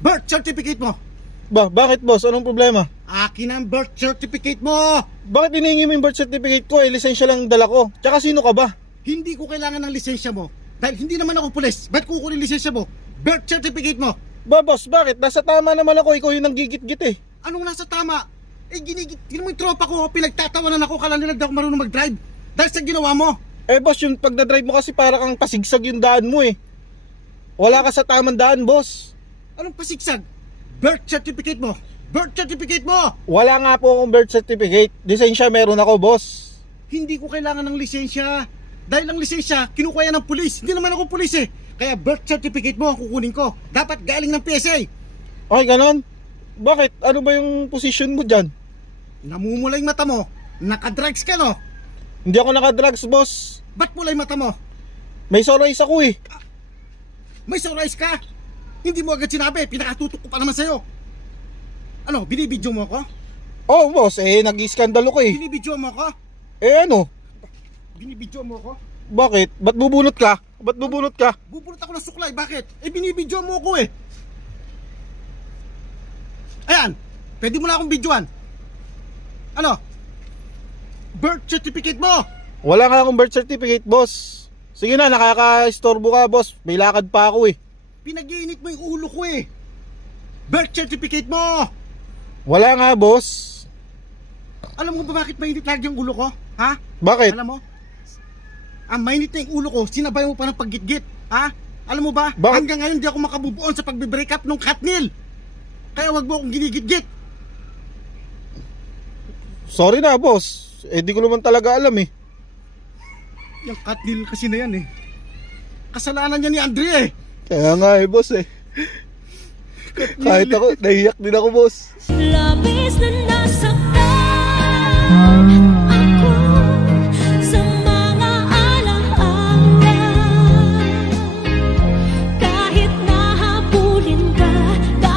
birth certificate mo. Bakit boss? Anong problema? Akin ang birth certificate mo. Bakit hinihingi mo yung birth certificate ko? Lisensya lang dala ko. Tsaka sino ka ba? Hindi ko kailangan ng lisensya mo. Dahil hindi naman ako pulis. Ba't kukunin lisensya mo? Birth certificate mo. Boss, bakit? Nasa tama naman ako. Ikaw yung nanggigit-git eh. Anong nasa tama? Ginigit mo yung tropa ko. Pinagtatawanan ako. Kala nila daw ako marunong mag-drive. Dahil sa ginawa mo. Boss, yung pagdadrive mo kasi para kang pasigsag yung daan mo eh. Wala ka sa tamang daan, boss. Anong pasigsag? Birth certificate mo. Birth certificate mo. Wala nga po akong birth certificate. Lisensya meron ako, boss. Hindi ko kailangan ng lisensya. Dahil ang lisensya, kinukuha yan ng pulis. Hindi naman ako pulis eh. Kaya birth certificate mo ang kukunin ko. Dapat galing ng PSA. Okay, ganon? Bakit? Ano ba yung position mo dyan? Namumula yung mata mo. Nakadrugs ka no? Hindi ako nakadrugs, boss. Ba't mula yung mata mo? May sorize ako eh. May surprise ka? Hindi mo agad sinabi. Pinakatutok ko pa naman sa'yo. Ano, binibidyo mo ako? Oh, boss, nag-iskandalo ko eh. Binibidyo mo ako? Ano? Binibidyo mo ako? Bakit? Ba't bubunot ka? Ba't bubunot ka? Bubulot ako ng suklay. Bakit? Binibidyo mo ako eh. Ayan. Pwede mo na akong bidyoan. Ano? Birth certificate mo. Wala nga akong birth certificate, boss. Sige na, nakaka-istorbo ka, boss. May lakad pa ako eh. Pinag-iinit mo yung ulo ko eh. Birth certificate mo. Wala nga, boss. Alam mo ba bakit mainit lagi yung ulo ko? Ha? Bakit? Alam mo? Ang mainit na yung ulo ko, sinabay mo pa ng paggitgit. Ha? Alam mo ba? Bakit? Hanggang ngayon di ako makabubuon sa pagbe-break up ng Katnil. Kaya wag mo akong ginigit-git. Sorry na, boss. Di ko naman talaga alam eh. Yung Katnil kasi na yan eh. Kasalanan niya ni Andrea eh. Kaya nga boss eh. Kahit ako, nahiyak din ako, boss. Labis na